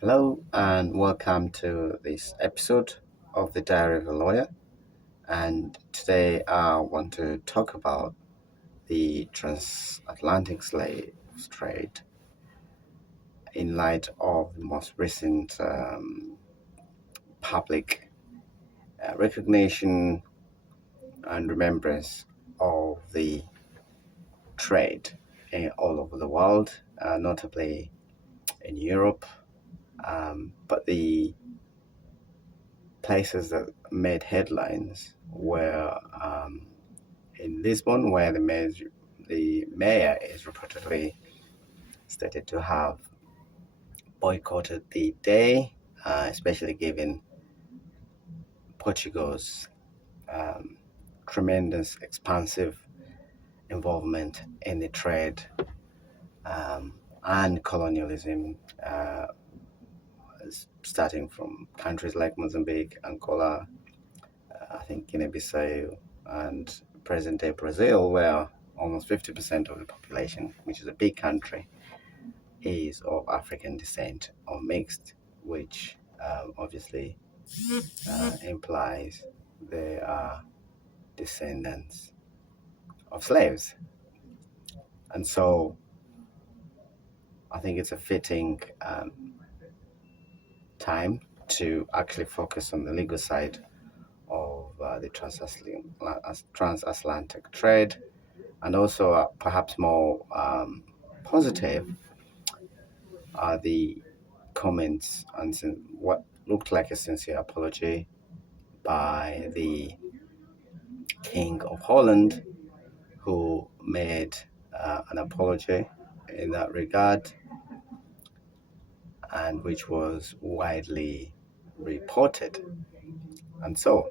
Hello and welcome to this episode of the Diary of a Lawyer. And today I want to talk about the transatlantic slave trade in light of the most recent public recognition and remembrance of the trade all over the world, notably in Europe. But the places that made headlines were in Lisbon, where the mayor is reportedly stated to have boycotted the day, especially given Portugal's um, tremendous expansive involvement in the trade and colonialism, starting from countries like Mozambique, Angola, I think Guinea-Bissau, and present-day Brazil, where almost 50% of the population, which is a big country, is of African descent or mixed, which obviously implies they are descendants of slaves. And so I think it's a fitting time to actually focus on the legal side of the transatlantic trade, and also perhaps more positive are the comments and what looked like a sincere apology by the King of Holland, who made an apology in that regard, and which was widely reported. And so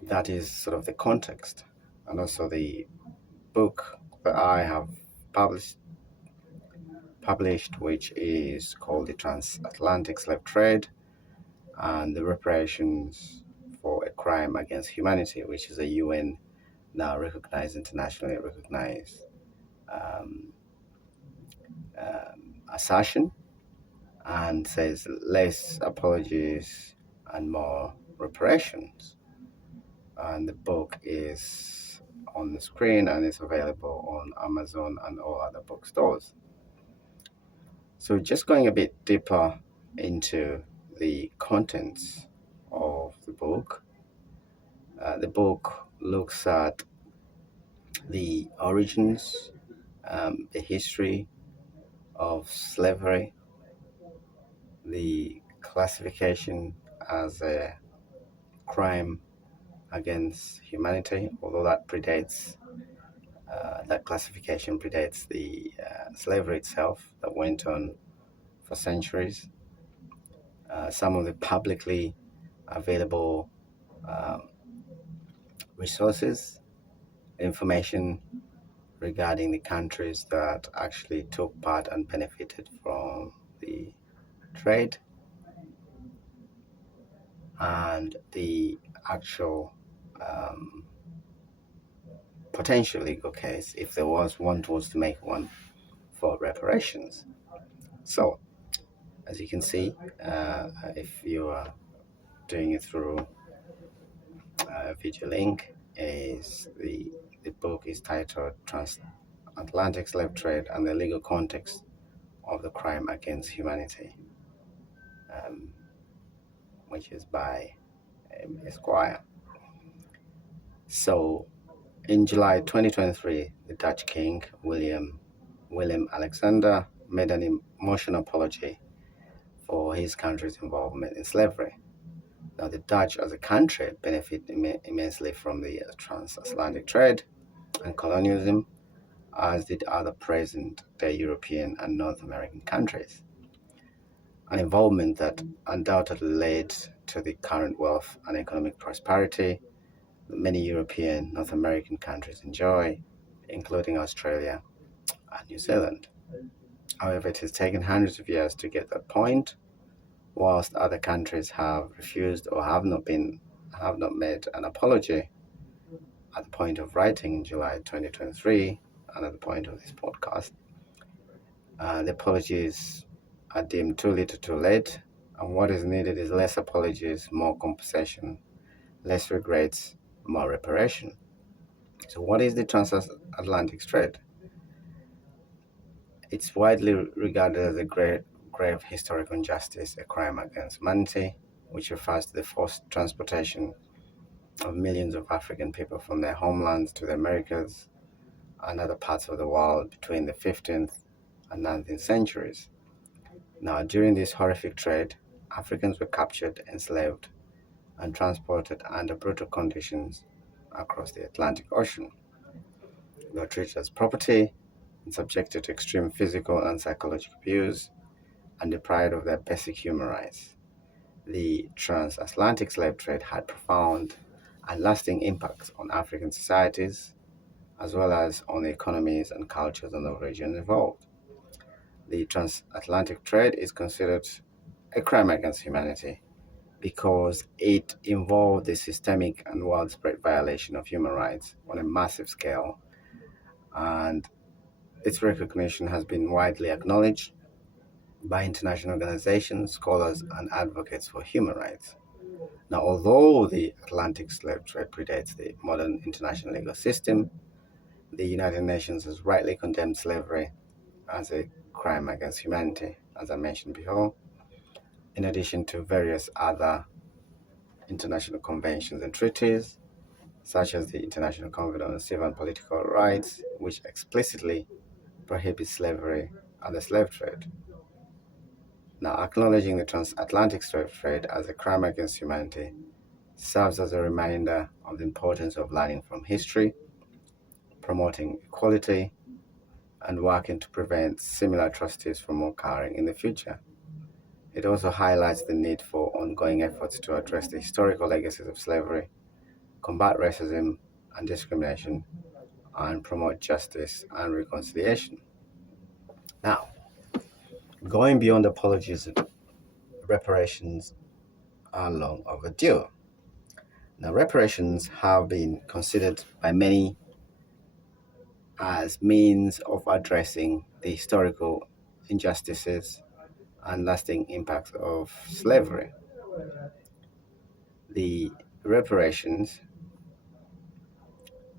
that is sort of the context, and also the book that I have published, which is called The Transatlantic Slave Trade and the Reparations for a Crime Against Humanity, which is a UN now recognized, internationally recognized assertion, and says less apologies and more reparations. And the book is on the screen and is available on Amazon and all other bookstores. So just going a bit deeper into the contents of the book looks at the origins, the history of slavery, the classification as a crime against humanity, although that classification predates the slavery itself that went on for centuries. Some of the publicly available resources, information regarding the countries that actually took part and benefited from the trade, and the actual potential legal case, if there was one, was to make one, for reparations. So, as you can see, if you are doing it through a video link, is the book is titled Transatlantic Slave Trade and the Legal Context of the Crime Against Humanity, which is by Esquire. So, in July 2023, the Dutch King, William Alexander, made an emotional apology for his country's involvement in slavery. Now, the Dutch as a country benefit immensely from the transatlantic trade and colonialism, as did other present-day European and North American countries. An involvement that undoubtedly led to the current wealth and economic prosperity that many European, North American countries enjoy, including Australia and New Zealand. However, it has taken hundreds of years to get that point, whilst other countries have refused or have not made an apology at the point of writing in July 2023 and at the point of this podcast. The apologies are deemed too little too late, and what is needed is less apologies, more compensation, less regrets, more reparation. So, what is the transatlantic trade? It's widely regarded as a grave historical injustice, a crime against humanity, which refers to the forced transportation of millions of African people from their homelands to the Americas and other parts of the world between the 15th and 19th centuries. Now, during this horrific trade, Africans were captured, enslaved, and transported under brutal conditions across the Atlantic Ocean. They were treated as property and subjected to extreme physical and psychological abuse and deprived of their basic human rights. The transatlantic slave trade had profound and lasting impacts on African societies, as well as on the economies and cultures of the region involved. The transatlantic trade is considered a crime against humanity because it involved the systemic and widespread violation of human rights on a massive scale, and its recognition has been widely acknowledged by international organizations, scholars, and advocates for human rights. Now, although the Atlantic slave trade predates the modern international legal system, the United Nations has rightly condemned slavery as a crime against humanity, as I mentioned before, in addition to various other international conventions and treaties, such as the International Covenant on Civil and Political Rights, which explicitly prohibits slavery and the slave trade. Now, acknowledging the transatlantic slave trade as a crime against humanity serves as a reminder of the importance of learning from history, promoting equality, and working to prevent similar atrocities from occurring in the future. It also highlights the need for ongoing efforts to address the historical legacies of slavery, combat racism and discrimination, and promote justice and reconciliation. Now, going beyond apologies, reparations are long overdue. Now, reparations have been considered by many as means of addressing the historical injustices and lasting impacts of slavery. The reparations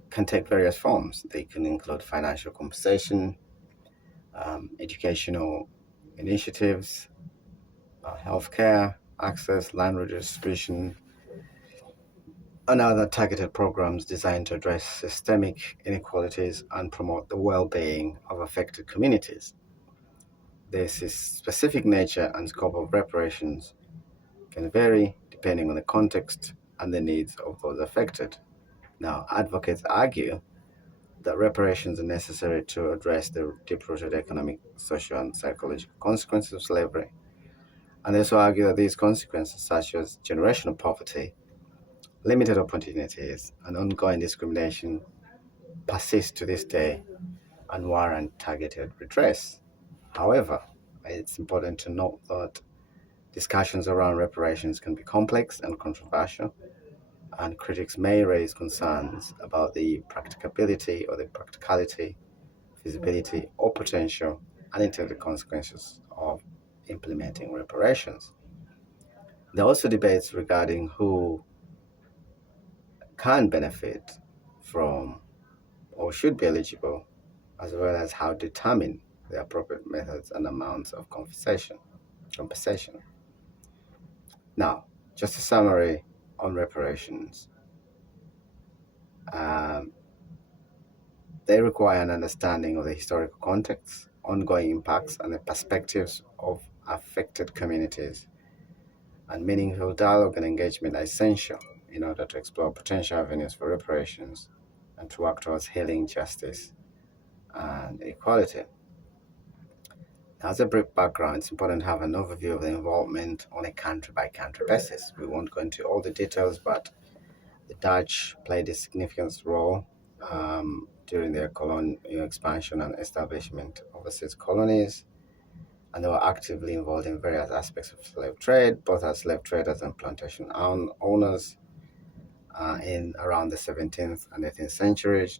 can take various forms. They can include financial compensation, educational initiatives, healthcare, access, land redistribution, and other targeted programs designed to address systemic inequalities and promote the well-being of affected communities. The specific nature and scope of reparations can vary depending on the context and the needs of those affected. Now, advocates argue that reparations are necessary to address the deep-rooted economic, social, and psychological consequences of slavery. And they also argue that these consequences, such as generational poverty, limited opportunities, and ongoing discrimination, persist to this day and warrant targeted redress. However, it's important to note that discussions around reparations can be complex and controversial, and critics may raise concerns about the practicability or the practicality, feasibility, or potential unintended consequences of implementing reparations. There are also debates regarding who can benefit from or should be eligible, as well as how to determine the appropriate methods and amounts of compensation. Now, just a summary on reparations. Um, they require an understanding of the historical context, ongoing impacts, and the perspectives of affected communities. And meaningful dialogue and engagement are essential in order to explore potential avenues for reparations and to work towards healing, justice, and equality. As a brief background, it's important to have an overview of the involvement on a country-by-country basis. We won't go into all the details, but the Dutch played a significant role during their colonial expansion and establishment of overseas colonies, and they were actively involved in various aspects of slave trade, both as slave traders and plantation owners in around the 17th and 18th centuries.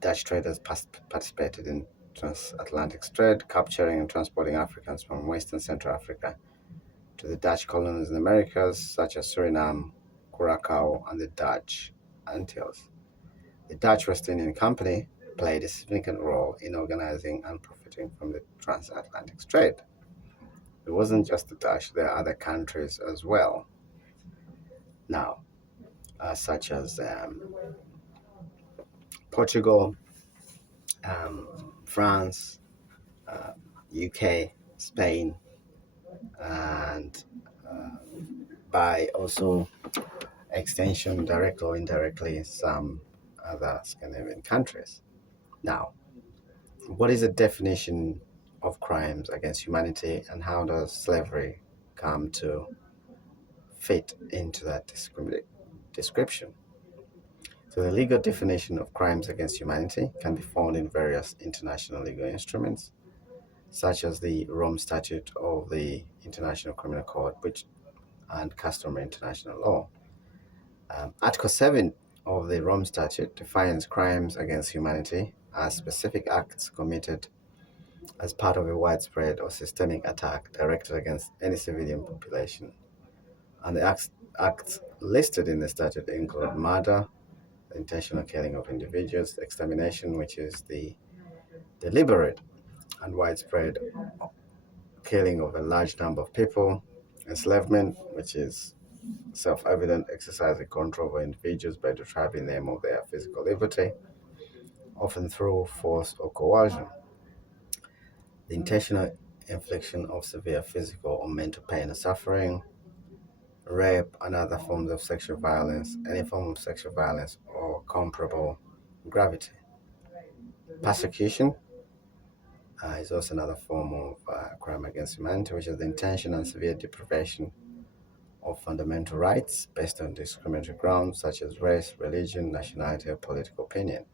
Dutch traders participated in transatlantic trade, capturing and transporting Africans from West and Central Africa to the Dutch colonies in the Americas, such as Suriname, Curacao, and the Dutch Antilles. The Dutch West Indian Company played a significant role in organizing and profiting from the transatlantic trade. It wasn't just the Dutch, there are other countries as well now, such as Portugal, France, UK, Spain, and by also extension, directly or indirectly, some other Scandinavian countries. Now, what is the definition of crimes against humanity, and how does slavery come to fit into that description? So, the legal definition of crimes against humanity can be found in various international legal instruments, such as the Rome Statute of the International Criminal Court, which and customary international law. Article 7 of the Rome Statute defines crimes against humanity as specific acts committed as part of a widespread or systemic attack directed against any civilian population. And the acts listed in the statute include murder, the intentional killing of individuals, extermination, which is the deliberate and widespread killing of a large number of people, enslavement, which is self-evident exercising control over individuals by depriving them of their physical liberty, often through force or coercion, the intentional infliction of severe physical or mental pain or suffering, rape and other forms of sexual violence, any form of sexual violence or comparable gravity. Persecution is also another form of crime against humanity, which is the intention and severe deprivation of fundamental rights based on discriminatory grounds such as race, religion, nationality, or political opinion.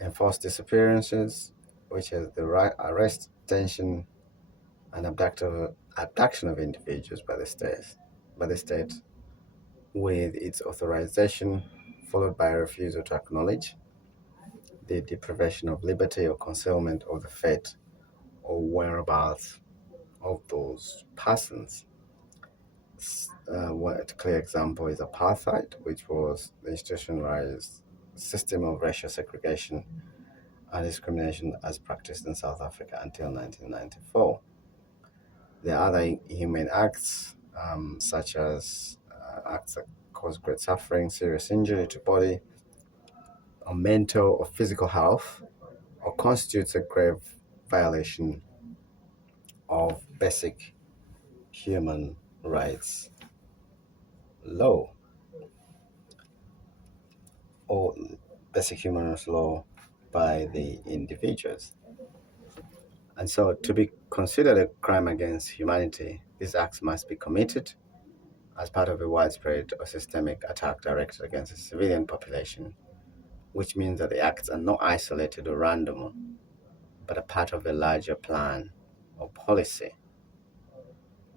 Enforced disappearances, which is the arrest, detention, and abduction of individuals by the state with its authorization, followed by a refusal to acknowledge the deprivation of liberty or concealment of the fate or whereabouts of those persons. One clear example is apartheid, which was the institutionalized system of racial segregation and discrimination as practiced in South Africa until 1994. There are other inhumane acts, such as acts that cause great suffering, serious injury to body, or mental or physical health, or constitutes a grave violation of basic human rights law or basic human rights law by the individuals. And so to be considered a crime against humanity, these acts must be committed as part of a widespread or systemic attack directed against a civilian population, which means that the acts are not isolated or random, but a part of a larger plan or policy.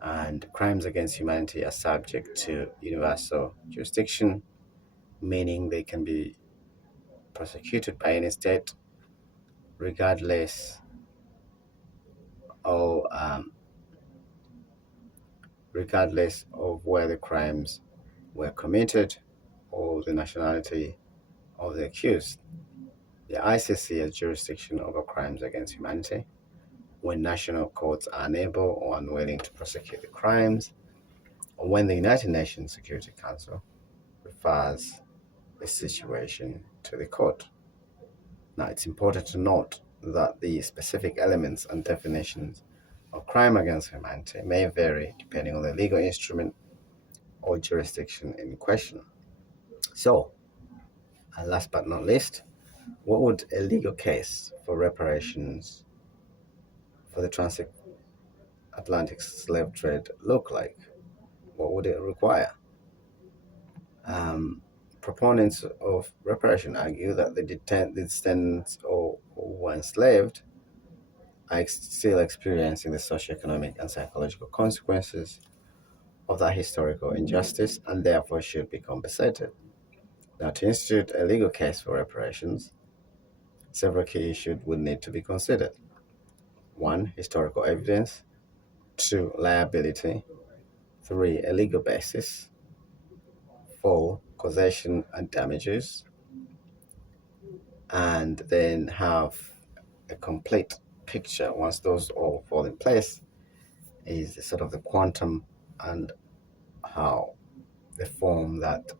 And crimes against humanity are subject to universal jurisdiction, meaning they can be prosecuted by any state, regardless of where the crimes were committed or the nationality of the accused. The ICC has jurisdiction over crimes against humanity when national courts are unable or unwilling to prosecute the crimes, or when the United Nations Security Council refers the situation to the court. Now, it's important to note that the specific elements and definitions of crime against humanity may vary depending on the legal instrument or jurisdiction in question. So, and last but not least, what would a legal case for reparations for the transatlantic slave trade look like? What would it require? Proponents of reparation argue that the descendants who were enslaved are still experiencing the socioeconomic and psychological consequences of that historical injustice and therefore should be compensated. Now, to institute a legal case for reparations, several key issues would need to be considered. One, historical evidence. Two, liability. Three, a legal basis. Four, causation and damages. And then have a complete picture. Once those all fall in place, is sort of the quantum and how the form that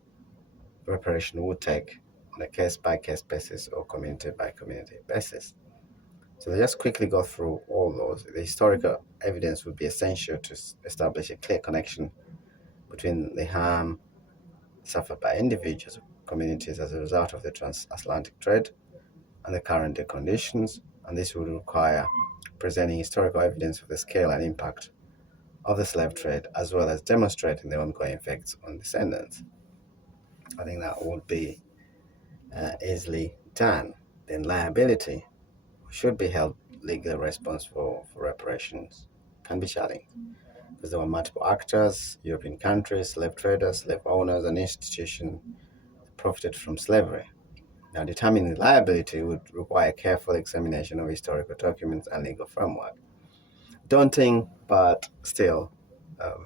reparation would take on a case by case basis or community by community basis. So let's just quickly go through all those. The historical evidence would be essential to establish a clear connection between the harm suffered by individuals or communities as a result of the transatlantic trade and the current day conditions, and this would require presenting historical evidence of the scale and impact of the slave trade, as well as demonstrating the ongoing effects on descendants. I think that would be easily done. Then liability should be held legally responsible for reparations can be challenged because there were multiple actors, European countries, slave traders, slave owners, and institutions profited from slavery. Now, determining liability would require careful examination of historical documents and legal framework. Daunting, but still a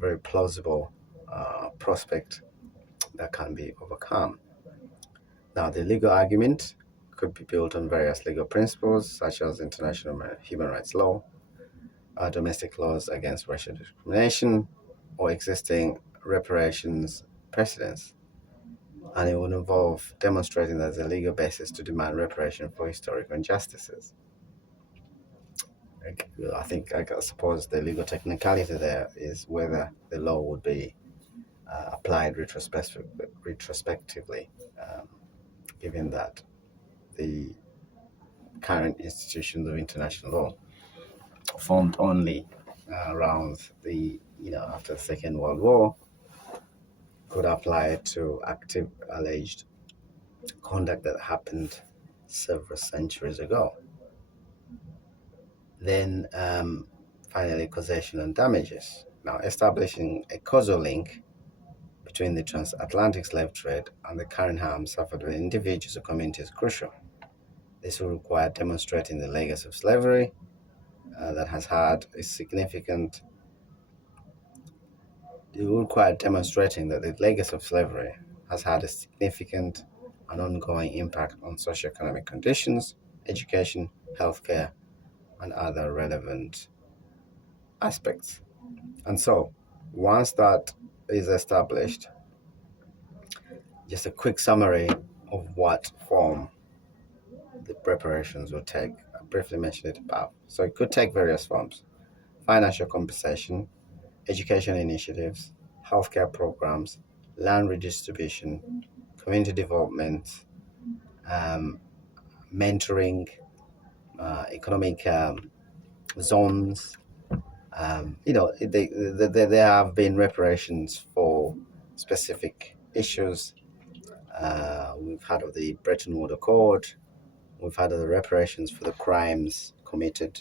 very plausible prospect that can be overcome. Now, the legal argument could be built on various legal principles such as international human rights law, domestic laws against racial discrimination, or existing reparations precedents. And it would involve demonstrating that there's a legal basis to demand reparation for historical injustices. I suppose the legal technicality there is whether the law would be applied retrospectively, given that the current institutions of international law formed only around after the Second World War could apply to active alleged conduct that happened several centuries ago. Then finally, causation and damages. Now, establishing a causal link between the transatlantic slave trade and the current harm suffered by individuals or communities is crucial. This will require demonstrating the legacy of slavery that has had a significant. It will require demonstrating that the legacy of slavery has had a significant and ongoing impact on socioeconomic conditions, education, healthcare, and other relevant aspects. And so, once that is established, just a quick summary of what form the preparations will take. I briefly mentioned it above. So it could take various forms: financial compensation, education initiatives, healthcare programs, land redistribution, community development, mentoring, economic zones. There have been reparations for specific issues. We've had of the Bretton Woods Accord. We've had of the reparations for the crimes committed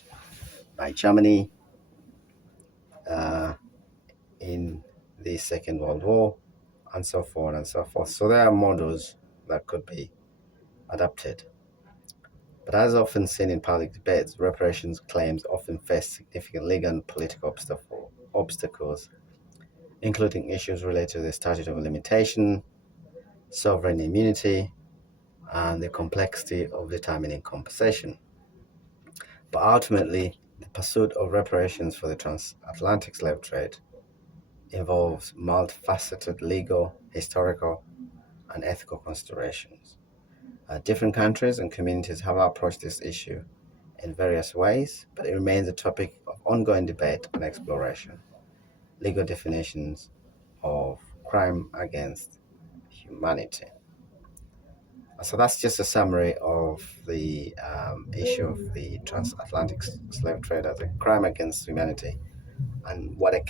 by Germany in the Second World War, and so forth and so forth. So there are models that could be adapted. But as often seen in public debates, reparations claims often face significant legal and political obstacles, including issues related to the statute of limitation, sovereign immunity, and the complexity of determining compensation. But ultimately, the pursuit of reparations for the transatlantic slave trade involves multifaceted legal, historical, and ethical considerations. Different countries and communities have approached this issue in various ways, but it remains a topic of ongoing debate and exploration. Legal definitions of crime against humanity. So that's just a summary of the issue of the transatlantic slave trade as a crime against humanity, and what a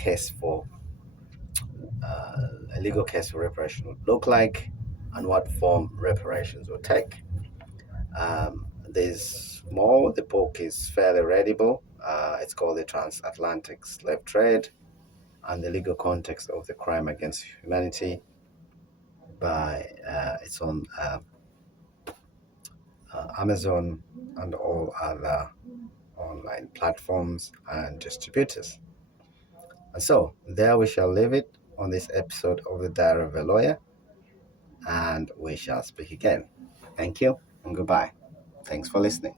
legal case for reparation would look like, and what form reparations would take. There's more. The book is fairly readable. It's called The Transatlantic Slave Trade and the Legal Context of the Crime Against Humanity by it's on Amazon, and all other online platforms and distributors. And so, there we shall leave it on this episode of the Diary of a Lawyer, and we shall speak again. Thank you and goodbye. Thanks for listening.